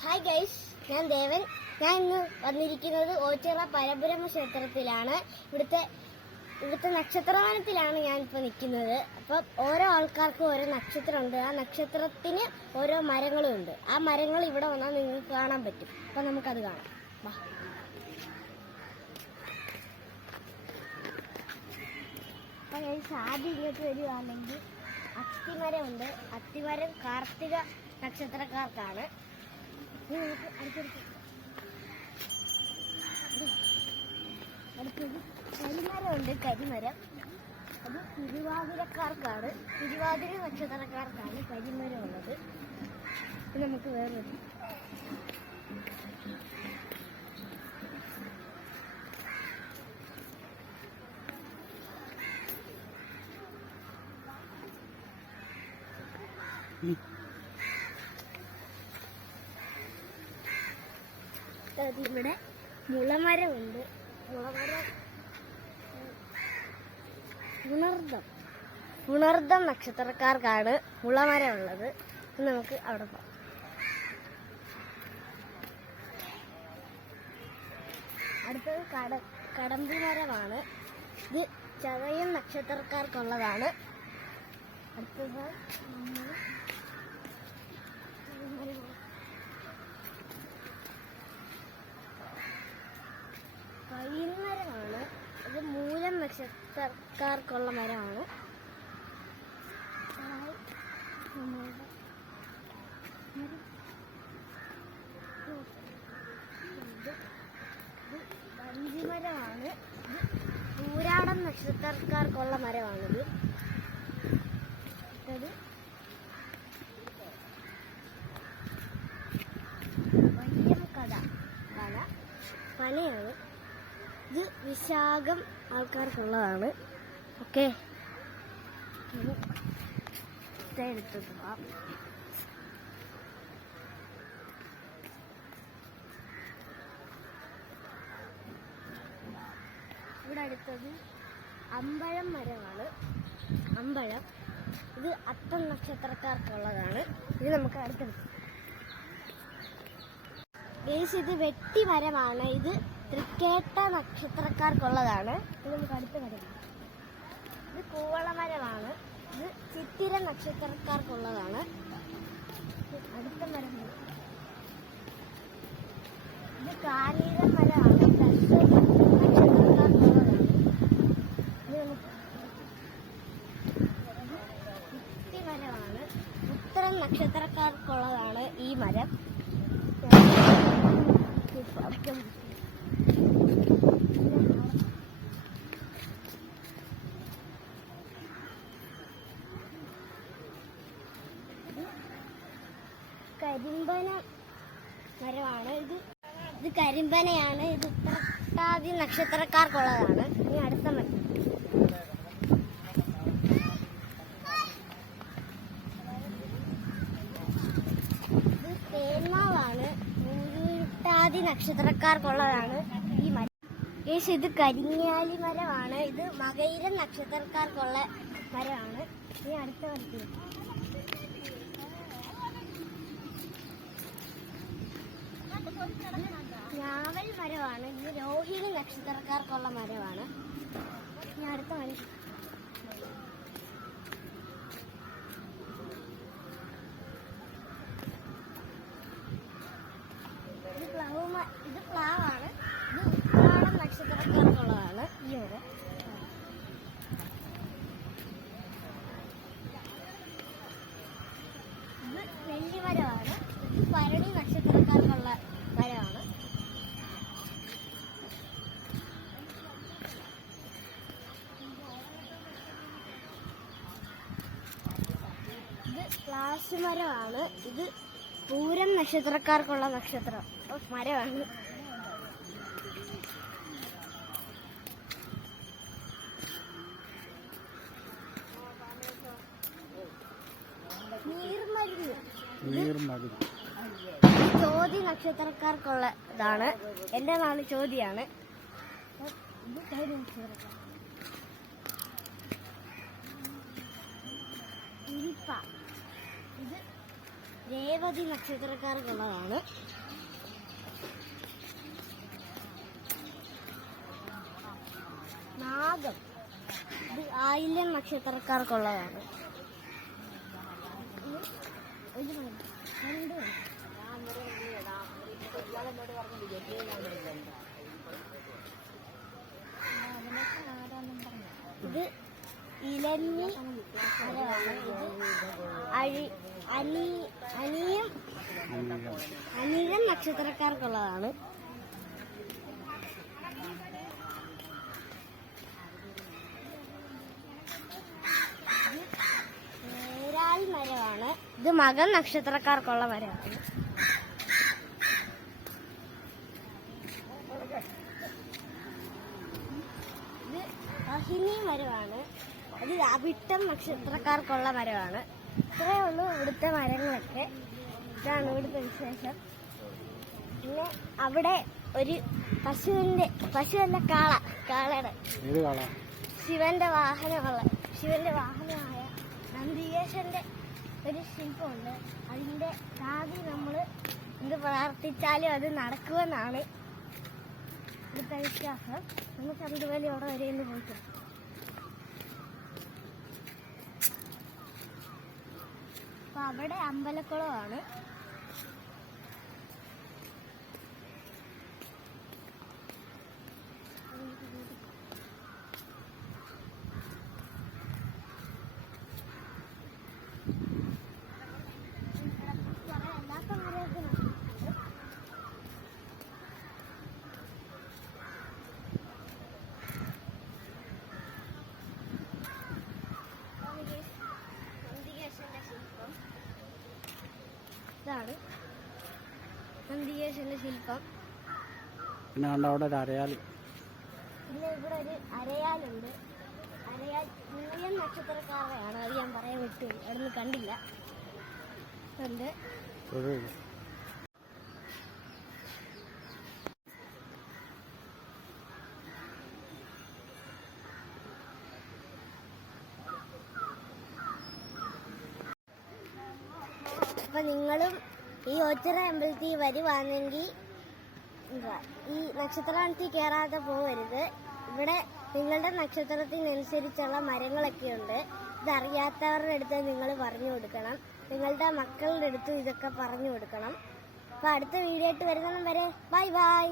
Hi guys, ഞാൻ ദേവൻ. ഞാൻ ഇന്ന് വന്നിരിക്കുന്നത് ഓച്ചിറ പരബ്രഹ്മ ക്ഷേത്രത്തിലാണ്. ഇവിടുത്തെ നക്ഷത്രവനത്തിലാണ് ഞാനിപ്പോൾ നിൽക്കുന്നത്. അപ്പം ഓരോ ആൾക്കാർക്കും ഓരോ നക്ഷത്രമുണ്ട്. ആ നക്ഷത്രത്തിന് ഓരോ മരങ്ങളും ഉണ്ട്. ആ മരങ്ങൾ ഇവിടെ വന്നാൽ നിങ്ങൾക്ക് കാണാൻ പറ്റും. അപ്പം നമുക്കത് കാണാം. അപ്പം ഗൈസ്, ആദ്യം ഇങ്ങോട്ട് വരുവാണെങ്കിൽ അത്തിമരമുണ്ട്. അത്തിമരം കാർത്തിക നക്ഷത്രക്കാർക്കാണ്. അടുത്തത് കരിമരമുണ്ട്. കരിമരം അത് തിരുവാതിരക്കാർക്കാണ്. തിരുവാതിര നക്ഷത്രക്കാർക്കാണ് കരിമരം ഉള്ളത്. നമുക്ക് വേറൊരു ഇവിടെ മുളമരമുണ്ട്. പുണർദം നക്ഷത്രക്കാർക്കാണ് മുളമരം ഉള്ളത്. നമുക്ക് അവിടെ പോകാം. അടുത്തത് കടമ്പുമരമാണ്. ഇത് ചതയം നക്ഷത്രക്കാർക്കുള്ളതാണ്. അടുത്തത് പൈൻമരമാണ്. ഇത് മൂലം നക്ഷത്രക്കാർക്കുള്ള മരമാണ്. വഞ്ചിമരമാണ്. ഇത് പൂരാടം നക്ഷത്രക്കാർക്കുള്ള മരമാണിത്. ഇത് വയ്യം കഥ പനയാണ്. ഇത് വിശാഖം ആൾക്കാർക്കുള്ളതാണ്. ഓക്കെ, എടുത്തത് ഇവിടെ അടുത്തത് അമ്പഴം മരമാണ്. അമ്പഴം ഇത് അത്തം നക്ഷത്രക്കാർക്കുള്ളതാണ്. ഇത് നമുക്ക് അടുത്തെടുക്കാം. ഇത് വെട്ടി മരമാണ്. ഇത് തൃക്കേട്ട നക്ഷത്രക്കാർക്കുള്ളതാണ്. ഇത് നമുക്ക് അടുത്ത മരം. ഇത് കൂവളമരമാണ്. ഇത് ചിത്തിര നക്ഷത്രക്കാർക്കുള്ളതാണ്. അടുത്ത മരം ഇത് കാനീര മരമാണ്. നക്ഷത്രക്കാർക്കുള്ളതാണ്. ഇത് നമുക്ക് മരമാണ്. ഉത്തരം നക്ഷത്രക്കാർക്കുള്ളതാണ് ഈ മരം. കരിമ്പന മരമാണ്. ഇത് കരിമ്പനയാണ്. ഇത് ഉത്രട്ടാതി നക്ഷത്രക്കാർക്കുള്ളതാണ്. ഇനി അടുത്ത മരം. ഇത് തേന്മാവാണ്. ഉരുട്ടാതി നക്ഷത്രക്കാർക്കുള്ളതാണ് ഈ മരം. ഇത് കരിങ്ങാലി മരമാണ്. ഇത് മകയിരം നക്ഷത്രക്കാർക്കുള്ള മരമാണ്. ഇനി അടുത്ത മരത്തിൽ ഞാവൽ മരമാണ്. ഇത് രോഹിണി നക്ഷത്രക്കാർക്കുള്ള മരമാണ്. ഇനി അടുത്ത മരം. ഇത് പ്ലാവാണ്. ഇത് ഉത്രാടം നക്ഷത്രക്കാർക്കുള്ളതാണ് ഈ മരം. ഇത് നെല്ലിമരമാണ്. ഇത് ഭരണി നക്ഷത്രക്കാർക്കുള്ള മരമാണ്. ഇത് പ്ലാശ് മരമാണ്. ഇത് പൂരം നക്ഷത്രക്കാർക്കുള്ള മരമാണ്. നീർമരുന്ന് ചോതി നക്ഷത്രക്കാർക്കുള്ള ഇതാണ്. എന്റെ നാള് ചോതിയാണ്. ഇരിപ്പ ഇത് രേവതി നക്ഷത്രക്കാർക്കുള്ളതാണ്. നാഗം, ഇത് ആയില്യം നക്ഷത്രക്കാർക്കുള്ളതാണ്. ഇത് ഇലഞ്ഞി മരമാണ്. ഇത് അനിഴം നക്ഷത്രക്കാർക്കുള്ളതാണ്. പേരാൽ മരമാണ്. ഇത് മകൻ നക്ഷത്രക്കാർക്കുള്ള മരമാണ്. ഇത് അഹിനി മരമാണ്. അത് അവിട്ടം നക്ഷത്രക്കാർക്കുള്ള മരമാണ്. ഇത്രയേ ഉള്ളൂ ഇവിടുത്തെ മരങ്ങളൊക്കെ. ഇതാണ് ഇവിടുത്തെ വിശേഷം. പിന്നെ അവിടെ ഒരു പശുവല്ല കാളയുടെ ശിവന്റെ വാഹനമായ നന്ദികേശന്റെ ഒരു ശില്പമുണ്ട്. അതിന്റെ ആദ്യം നമ്മൾ എന്ത് പ്രാർത്ഥിച്ചാലും അത് നടക്കുമെന്നാണ് ഇവിടുത്തെ വിശ്വാസം. നമുക്ക് അതുപോലെ അവിടെ വരെ ഒന്ന് പോയിട്ട് അപ്പൊ അവിടെ അമ്പലക്കുളമാണ്. ഇതാണ് നന്ദികേശന്റെ ശില്പം. പിന്നെ കണ്ട അവിടെ ഒരു അരയാല്. പിന്നെ ഇവിടെ ഒരു അരയാലുണ്ട്. അരയാൽ മൂയൻ നക്ഷത്രക്കാരെയാണ്. അത് ഞാൻ പറയാൻ വിട്ടു, അവിടുന്ന് കണ്ടില്ല. ഉണ്ട് അപ്പൊ നിങ്ങളും ഈ ഓച്ചിറ അമ്പലത്തിൽ വരുവാണെങ്കിൽ ഈ നക്ഷത്രവനത്തിൽ കയറാതെ പോകരുത്. ഇവിടെ നിങ്ങളുടെ നക്ഷത്രത്തിനനുസരിച്ചുള്ള മരങ്ങളൊക്കെ ഉണ്ട്. ഇതറിയാത്തവരുടെ അടുത്ത് നിങ്ങൾ പറഞ്ഞു കൊടുക്കണം. നിങ്ങളുടെ മക്കളുടെ അടുത്തും ഇതൊക്കെ പറഞ്ഞു കൊടുക്കണം. അപ്പൊ അടുത്ത വീഡിയോ ആയിട്ട് വരുന്നിടം വരെ ബൈ ബൈ.